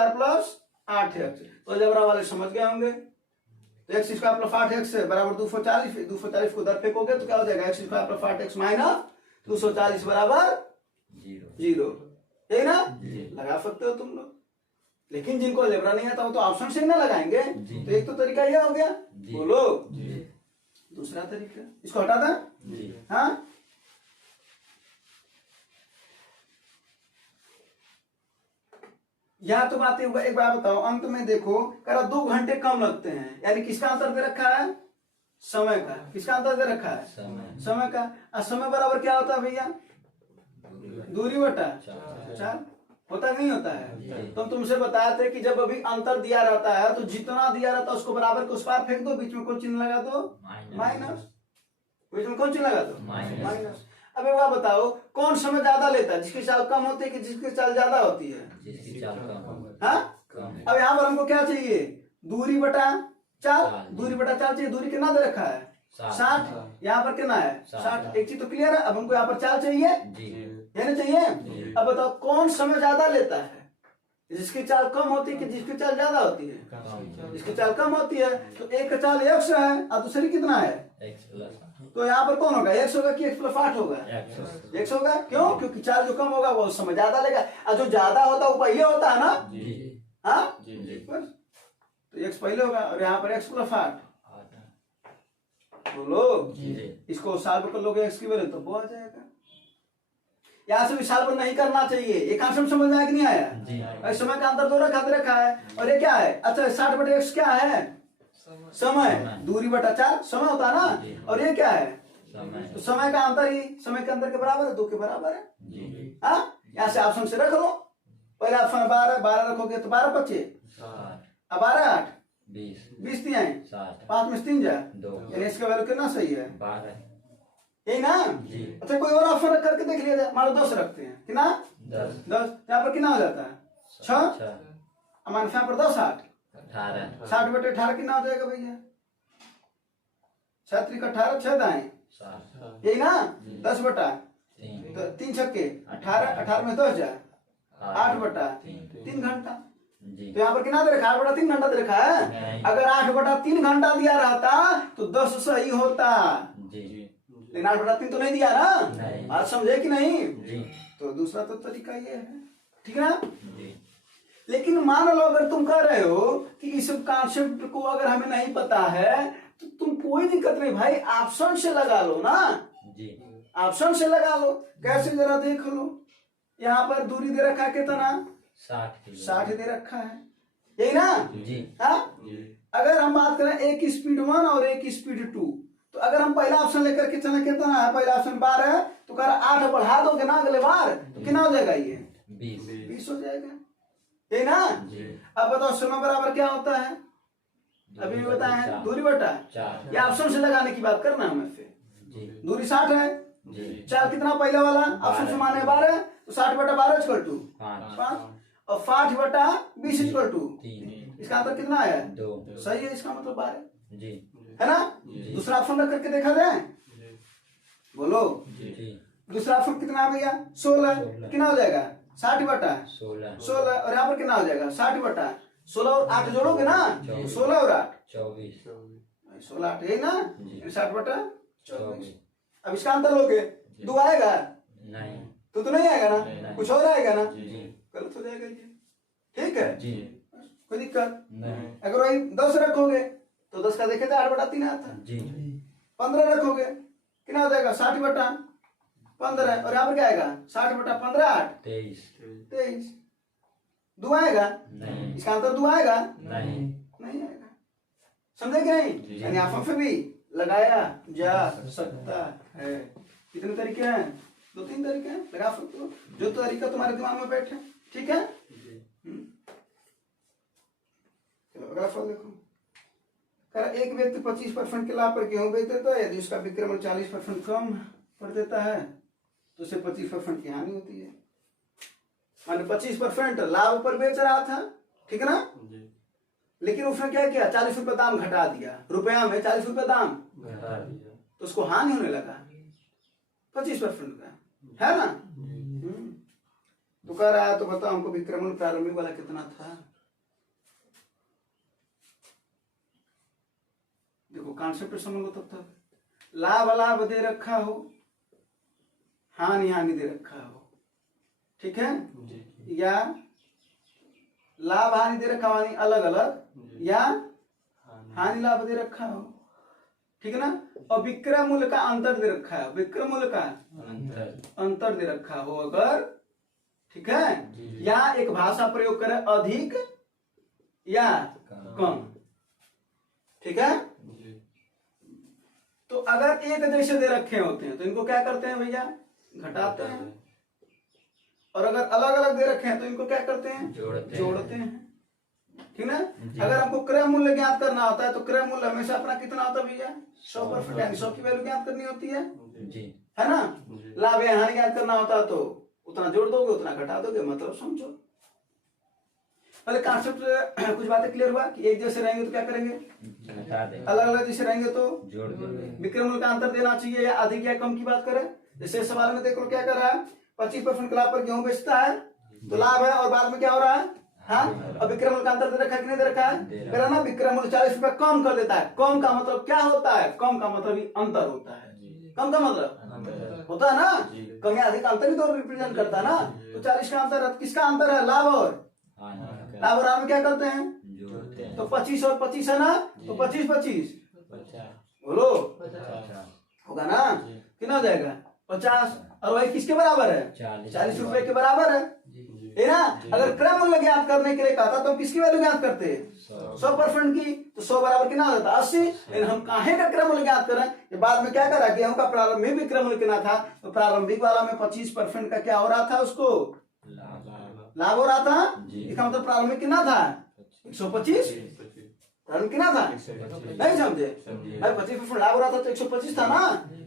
8x, तो अलजेब्रा वाले समझ गए होंगे, तो x² + 8x बराबर 240, 240 को उधर फेंकोगे तो क्या हो जाएगा x² + 8x - 240 बराबर 0, है ना, लगा सकते हो तुम लोग, लेकिन जिनको अलजेब्रा नहीं आता वो तो ऑप्शन से ना लगाएंगे, तो एक तो तरीका यह हो गया, बोलो दूसरा तरीका इसको हटा दें, हाँ यह तो बात एक बात बताओ, अंत में देखो करा 2 घंटे कम लगते हैं, यानी किसका अंतर दे रखा है समय का, किसका अंतर दे रखा है समय का, और समय बराबर क्या होता है भैया दूरी बटा 4 होता नहीं होता है, तो तुमसे बताए थे कि जब अभी अंतर दिया रहता है तो जितना दिया रहता है उसको बराबर के उस पार फेंक दो, बीच में कौन चिन्ह लगा दो माइनस, बीच में कौन चिन्ह लगा दो माइनस। अब एक बात बताओ कौन समय ज्यादा लेता है, जिसकी चाल कम होती है कि जिसकी चाल ज्यादा होती है, जिसकी चाल कम, हाँ अब यहाँ पर हमको क्या चाहिए दूरी बटा 4, दूरी बटा 4 चाहिए, दूरी कितना दे रखा है 60, यहाँ पर कितना है 60, एक चीज तो क्लियर है, अब हमको यहाँ पर चाल चाहिए है ना चाहिए, अब बताओ कौन समय ज्यादा लेता है, जिसकी चाल कम होती है कि जिसकी चाल ज्यादा होती है, जिसकी चाल कम होती है, तो एक का चाल x है और दूसरी कितना है तो यहाँ पर कौन होगा x होगा कि x+8 होगा, x होगा, क्यों क्योंकि चाल जो कम होगा वो समय ज्यादा लेगा, और जो ज्यादा होता है वो पहले होता है ना, हाँ तो x पहले होगा, और यहाँ पर x+8 बोलो, इसको सॉल्व कर लोगे x की वैल्यू तो वो आ जाएगा, यहाँ से भी सॉल्व नहीं करना चाहिए, ये कॉन्सेप्ट समझ में आया कि नहीं आया, समय का अंतर 2 रखा है, और ये क्या है, अच्छा 60/x क्या है समय, दूरी बटा 4 समय होता है ना, और ये क्या है तो समय का अंतर ही समय के अंतर के बराबर है, 2 के बराबर है, हाँ यहाँ से ऑप्शन से रख लो, पहले ऑप्शन 12 रखोगे तो 12 बचे, अब 12 8 20 दिए 5 में 3 जाए 2, यानी इसका वैल्यू कितना सही है 12, यही ना। अच्छा कोई और ऑप्शन रख करके देख लिया जाए, मान लो 10 रखते हैं, कितना 10, यहाँ पर कितना हो जाता है 6, मान यहाँ पर 10 8 18 60/18 कितना हो जाएगा भैया? 7×18 6 दाएं, 7 यही ना? 10/3 3 तो 3 छक्के 18, 18 में 10 जाए 8/3 घंटा। जी तो यहाँ पर कितना दे रखा है? 8/3 घंटा दे रखा है। नहीं। अगर 8/3 घंटा दिया रहता तो 10 सही होता, जी लेकिन 8/3 तो नहीं दिया ना। नहीं। बात समझे कि नहीं? जी तो दूसरा तो तरीका ये है, ठीक है ना? जी लेकिन मान लो अगर तुम कह रहे हो कि इस कॉन्सेप्ट को अगर हमें नहीं पता है तो तुम कोई दिक्कत नहीं भाई, ऑप्शन से लगा लो ना, जी ऑप्शन से लगा लो। कैसे जरा देख लो, यहाँ पर दूरी दे रखा है कितना? 60 किलो 60 दे रखा है, यही ना? जी हाँ? अगर हम बात करें एक स्पीड 1 और एक स्पीड 2, तो अगर हम पहला ऑप्शन लेकर के चले कितना है? पहला ऑप्शन 12 है, तो कह रहा 8 बढ़ा दोगे ना अगले बार तो कितना हो जाएगा? ये 20 हो जाएगा, यही ना? जी अब बताओ समय बराबर क्या होता है? अभी भी बताए, दूरी बटा 4 या ऑप्शन से लगाने की बात करना हमें फिर। जी दूरी 60 है, जी 4 कितना पहले वाला? ऑप्शन से माने 12, तो 60/12 इक्वल टू 5 5 और 60/20 इक्वल टू 3 इसका आंसर कितना आया? 2 सही है, इसका मतलब 12 जी है ना? जी। दूसरा ऑप्शन रख करके देखा जाए, बोलो। जी दूसरा ऑप्शन कितना है भैया? 16 कितना हो जाएगा? 60/16 16 और यहाँ पर कितना हो जाएगा? 60/16 और 8 जोड़ोगे ना, 16 और 8 24 16 8 यही ना? जी। 60/24। अब इसका अंतर लोगे, 2 आएगा नहीं तो नहीं आएगा ना, नहीं। कुछ और आएगा ना, जी गलत हो जाएगा ये, ठीक है? जी कोई दिक्कत नहीं अगर वही 10 रखोगे तो 10 का देखे तो 8/3 आता। जी 15 रखोगे कितना हो जाएगा? 60/15 और यहाँ पर क्या आएगा? 60/15 8 23 2 आएगा, नहीं इसका अंतर 2 आएगा, नहीं नहीं आएगा। समझे कि नहीं? यानी ऑप्शन पे भी लगाया जा सकता है। कितने तरीके हैं? 2-3 तरीके हैं, लगा सकते हो जो तरीका तुम्हारे दिमाग में बैठे, ठीक है? चलो अगला सवाल देखो। कह रहा एक व्यक्ति 25% के लाभ पर गेहूं बेच देता है, यदि उसका विक्रय 40% कम कर देता है तो उसे 25% की हानि होती है। माने 25% लाभ पर बेच रहा था, ठीक है ना? लेकिन उसने क्या किया? 40 रुपए दाम घटा दिया, रुपया में 40 रुपए दाम, तो उसको हानि होने लगा 25% का, है ना? तो कह रहा है तो बताओ हमको विक्रय प्रारंभिक वाला कितना था? देखो कॉन्सेप्ट समझ लो तब तक। लाभ लाभ दे रखा हो, हानि हानि दे रखा हो, ठीक है? या लाभ हानि दे रखा हो, अलग अलग, या हानि लाभ दे रखा हो, ठीक है ना? और विक्रय मूल्य का अंतर दे रखा है, विक्रय मूल्य का अंतर दे रखा हो अगर, ठीक है? या एक भाषा प्रयोग करे अधिक या कम, ठीक है? तो अगर एक जैसे दे रखे होते हैं तो इनको क्या करते हैं भैया? घटाते हैं। और अगर अलग अलग दे रखे हैं तो इनको क्या करते हैं? जोड़ते हैं, ठीक ना? अगर हमको क्रय मूल्य ज्ञात करना होता है तो क्रय मूल्य हमेशा अपना कितना होता है भैया? 100%, यानी 100 की वैल्यू ज्ञात करनी होती है जी है ना? लाभ या हानि ज्ञात करना होता है तो उतना जोड़ दोगे उतना घटा दोगे, मतलब समझो। पहले कॉन्सेप्ट कुछ बातें क्लियर हुआ कि एक जैसे रहेंगे तो क्या करेंगे? घटा दे अलग अलग जैसे रहेंगे तो जोड़ देंगे विक्रय मूल्य का अंतर देना चाहिए, या अधिक या कम की बात करें। जैसे सवाल में देखो क्या कर रहा है? 25% के लाभ पर गेहूं बेचता है तो लाभ है, और बाद में क्या हो रहा है? हाँ, और विक्रय मूल्य का अंतर दे रखा है कि नहीं दे रखा है? कह रहा ना विक्रय मूल्य 40 रुपए कम कर देता है। कम का मतलब क्या होता है? कम का मतलब ही अंतर होता है। कम का मतलब होता है ना, कम या अधिक अंतर ही तो रिप्रेजेंट करता है ना। तो 40 का अंतर, किसका अंतर है? लाभ और लाभ और हानि क्या करते हैं? जोड़ते हैं तो 25 और 25 है ना, तो 25 बोलो होगा ना? कितना हो जाएगा? 50। और वही किसके बराबर है? 40 रुपए के बराबर है ना? अगर क्रय मूल्य ज्ञात करने के लिए कहा था तो हम किसकी वैल्यू ज्ञात करते हैं? 100% की। तो 100 बराबर कितना होता है? 80। लेकिन हम काहे का क्रय मूल्य ज्ञात करें? ये बाद में क्या करा? गेहूं का प्रारंभिक विक्रय मूल्य कितना था, तो प्रारंभिक वाला में 25% का क्या हो रहा था? उसको लाभ हो रहा था। इसका मतलब प्रारंभिक कितना था? 125। प्रारंभिक कितना था? नहीं समझे भाई? 25% लाभ हो रहा था तो 125 था ना,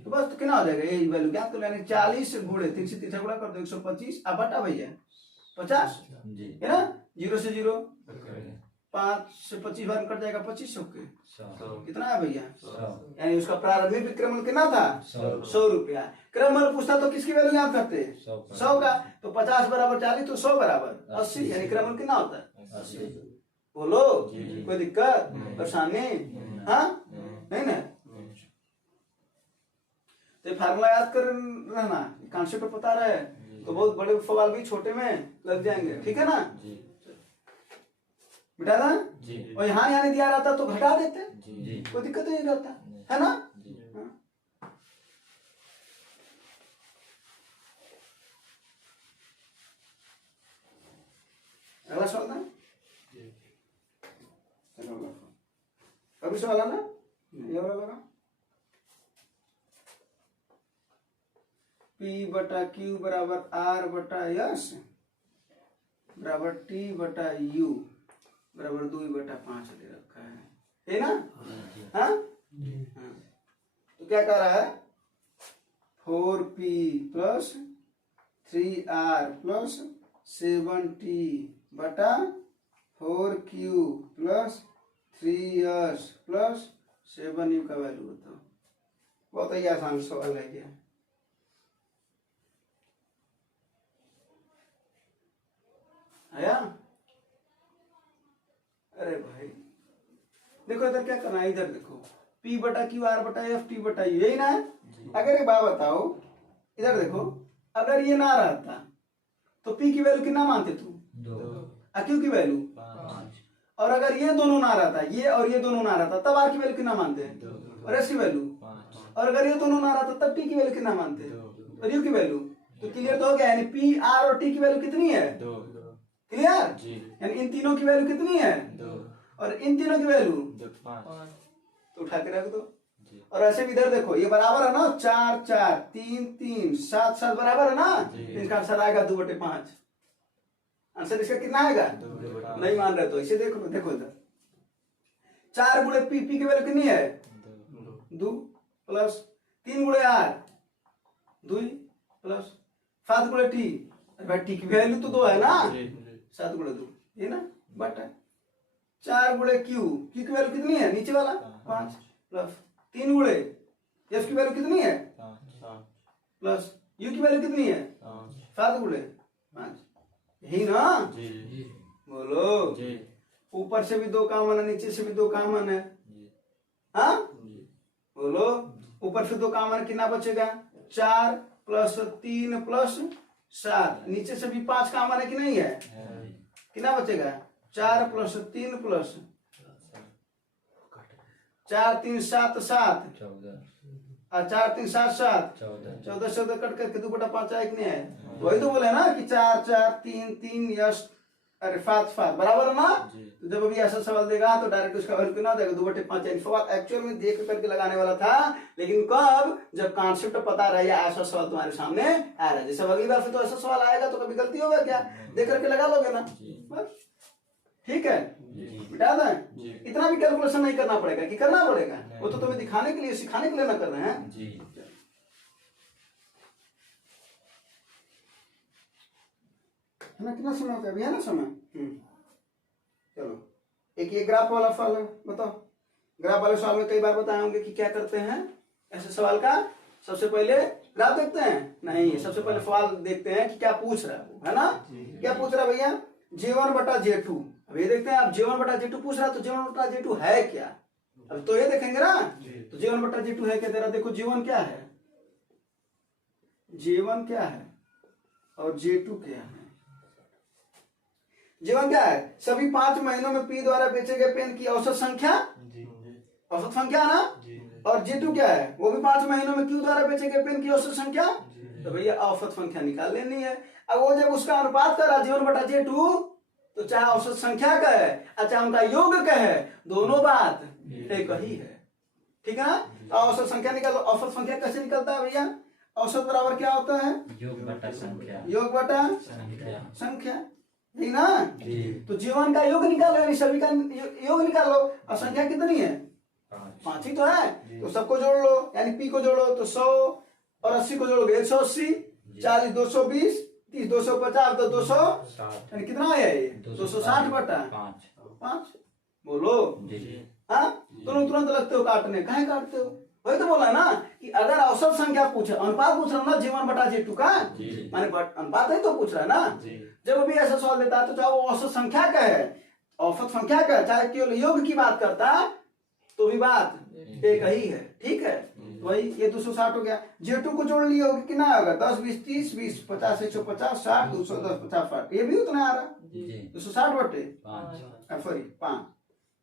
तो बस तो कितना हो जाएगा? ये वैल्यू ज्ञात कर लेने 40 गुणे 3 से 3 गुणा कर दो 125, अब बटा भैया 50 है ना? 0 से 0 5 से 25 बार कट जाएगा 2500 के 100 कितना है भैया 100 यानी उसका प्रारंभिक विक्रमण कितना था 100 100 रुपया। क्रमबल पूछता तो किसकी वैल्यू याद करते 100 का, तो 50 बराबर 40 तो 100 बराबर 80 यानी क्रमबल कितना होता है 80। बोलो कोई दिक्कत परेशानी हाँ नहीं ना। तो फार्मूला याद कर रहना, कॉन्सेप्ट पता रहे तो बहुत बड़े सवाल भी छोटे में लग जाएंगे, ठीक है ना बेटा ना। और यहाँ यानी दिया रहता तो घटा देते, कोई दिक्कत नहीं रहता है ना। हाँ। अगला सवाल ना, अभी सवाल है ना ये वाला लगा P बटा Q बराबर R बटा S बराबर T बटा U बराबर 2 बटा 5 दे रखा है ना। हाँ तो क्या कह रहा है 4P plus 3R plus 7T बटा 4Q plus 3S plus 7U का वैल्यू बताओ। बहुत ही आसान सवाल है क्या। आया अरे भाई देखो इधर क्या करना है, इधर देखो P बटा Q R बटा F T बटा U यही ना है। अगर एक बात बताओ इधर देखो, अगर ये ना रहता तो P की वैल्यू कितना मानते तू 2 और Q की वैल्यू 5 और अगर ये दोनों ना रहता, ये और ये दोनों ना रहता तब R की वैल्यू कितना मानते हैं और S की वैल्यू 5 और अगर ये दोनों ना रहता तब T की वैल्यू कितना मानते हैं और U की वैल्यू। तो क्लियर तो हो गया, यानी P R और T की वैल्यू कितनी है क्लियर, यानी इन तीनों की वैल्यू कितनी है और इन तीनों की वैल्यू 5 तो उठा के रख दो। और ऐसे भी इधर देखो ये बराबर है ना 4 4 3 3 7 7 बराबर है ना, इसका आंसर आएगा 2/5। आंसर इसका कितना आएगा नहीं मान रहे तो इसे देखो देखो इधर 4 गुणे P की वैल्यू कितनी है 2 प्लस 3 गुणे R 2 प्लस 7 गुणे T, भाई T की वैल्यू तो 2 है ना 7 गुणे 2 ये ना बटा 4 गुणे Q की वैल्यू कितनी है नीचे वाला 5 प्लस 3 गुणे F की वैल्यू कितनी है प्लस U की वैल्यू कितनी है 7 गुणे 5 यही ना। बोलो ऊपर से भी 2 कॉमन है नीचे से भी 2 कॉमन है। हाँ बोलो ऊपर से 2 कॉमन कितना बचेगा 4 प्लस 3 प्लस 7, नीचे से भी 5 कॉमन है कि नहीं है, कितना बचेगा 4 प्लस 3 प्लस 4 3 7 7 और 4 3 7 7 14 14 कट करके 2/5 आए कि नहीं है। वही तो बोले ना कि 4 4 3 3 यस अरे 5 5 बराबर है ना। तो जब अभी ऐसा सवाल देगा तो डायरेक्ट उसका वैल्यू कितना देगा 2/5। यानी सवाल एक्चुअल में देख करके लगाने वाला था, लेकिन कब जब कॉन्सेप्ट पता रहे या ऐसा सवाल तुम्हारे सामने आ रहा है। जैसे अगली बार से तो ऐसा सवाल आएगा तो कभी गलती होगा क्या, देख करके लगा लोगे ना बस ठीक है। बिटा दें इतना भी कैलकुलेशन नहीं करना पड़ेगा कि करना पड़ेगा, वो तो तुम्हें दिखाने के लिए सिखाने के लिए ना कर रहे हैं जी। है ना। कितना समय हो गया अभी है ना समय। चलो एक ये ग्राफ वाला सवाल है, बताओ ग्राफ वाले सवाल में कई बार बताए होंगे कि क्या करते हैं ऐसे सवाल का। सबसे पहले ग्राफ देखते हैं नहीं, सबसे पहले सवाल देखते हैं कि क्या पूछ रहा है वो, है ना। क्या पूछ रहा है भैया J1 बटा J2। अब ये देखते हैं आप J1 बटा J2 पूछ रहा है तो J1 बटा J2 है क्या, अब तो ये देखेंगे ना। तो J1 बटा J2 है क्या तेरा, देखो J1 क्या है, J1 क्या है और J2 क्या है। J1 क्या है, सभी 5 महीनों में P द्वारा बेचे गए पेन की औसत संख्या, औसत संख्या ना। और J2 क्या है, वो भी 5 महीनों में Q द्वारा बेचे गए पेन की औसत संख्या। तो भैया औसत संख्या निकाल लेनी है। अब वो जब उसका अनुपात कर रहा J1 बटा J2 तो चाहे औसत संख्या का है अच्छा उनका योग का है, दोनों बात एक ही है, ठीक है ना। तो औसत संख्या निकालो। औसत संख्या कैसे निकलता है भैया, औसत बराबर क्या होता है योग बटा संख्या, योग बटा संख्या संख्या, यही ना। तो J1 का योग निकालो, यानी सभी का योग निकालो। और संख्या कितनी है 5 ही तो है, तो सबको जोड़ लो, यानी P को जोड़ो तो 100 और 80 को जोड़ोगे 180 40 220 30 250 तो 200 यानी कितना है 260 बटा 5। बोलो। जी। हाँ, तुम तुरंत लगते हो काटने, काहे काटते हो? वही तो बोला ना कि अगर औसत संख्या पूछे, अनुपात पूछ रहा हूं ना G1 बटा G2 का, माने अनुपात ही तो पूछ रहा है ना। जब अभी ऐसा सवाल देता है तो चाहे वो औसत संख्या का है, औसत संख्या का है, चाहे केवल योग की बात करता है तो भी बात एक ही है, ठीक है। वही ये 260 हो गया। J2 को जोड़ लिए होगा कितना होगा? 10 20 30 20 50 150 60 210 50 60, ये भी उतना आ रहा, 260 बटे 5,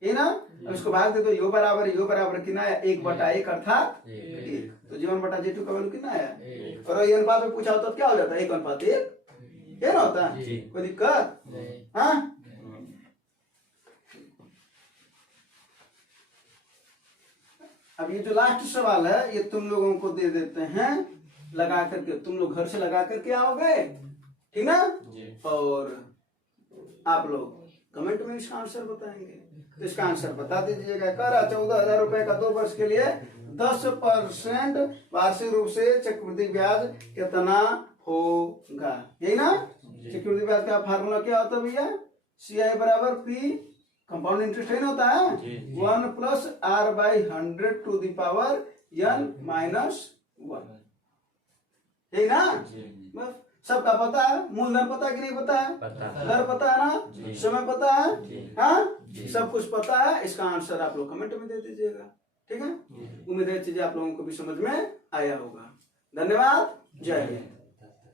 ये ना। अब इसको भाग दे दो, यो बराबर कितना है? 1 बटा 1 अर्थात 1। तो G1 बटा G2 का वैल्यू कितना है? और ये अनुपात में पूछा होता तो क्या हो जाता? 1:1, ये ना होता। कोई दिक्कत? हाँ, अब ये जो लास्ट सवाल है ये तुम लोगों को दे देते हैं लगा करके, तुम लोग घर से लगा करके आओगे, ठीक ना। और आप लोग कमेंट में इसका आंसर बताएंगे, तो इसका आंसर बता दीजिएगा। कर 14,000 रुपए का 2 वर्ष के लिए 10% वार्षिक रूप से चक्रवृद्धि ब्याज कितना होगा, यही ना। चक्रवृद्धि ब्याज का फार्मूला क्या होता है भैया? CI बराबर P, कंपाउंड इंटरेस्ट है ना होता है 1 + R/100 to the power n - 1, यही ना। बस सबका पता है, मूलधन पता है कि नहीं पता है? दर पता है ना, समय पता है, हाँ सब कुछ पता है। इसका आंसर आप लोग कमेंट में दे दीजिएगा, ठीक है। उम्मीद है चीजें आप लोगों को भी समझ में आया होगा। धन्यवाद, जय हिंद।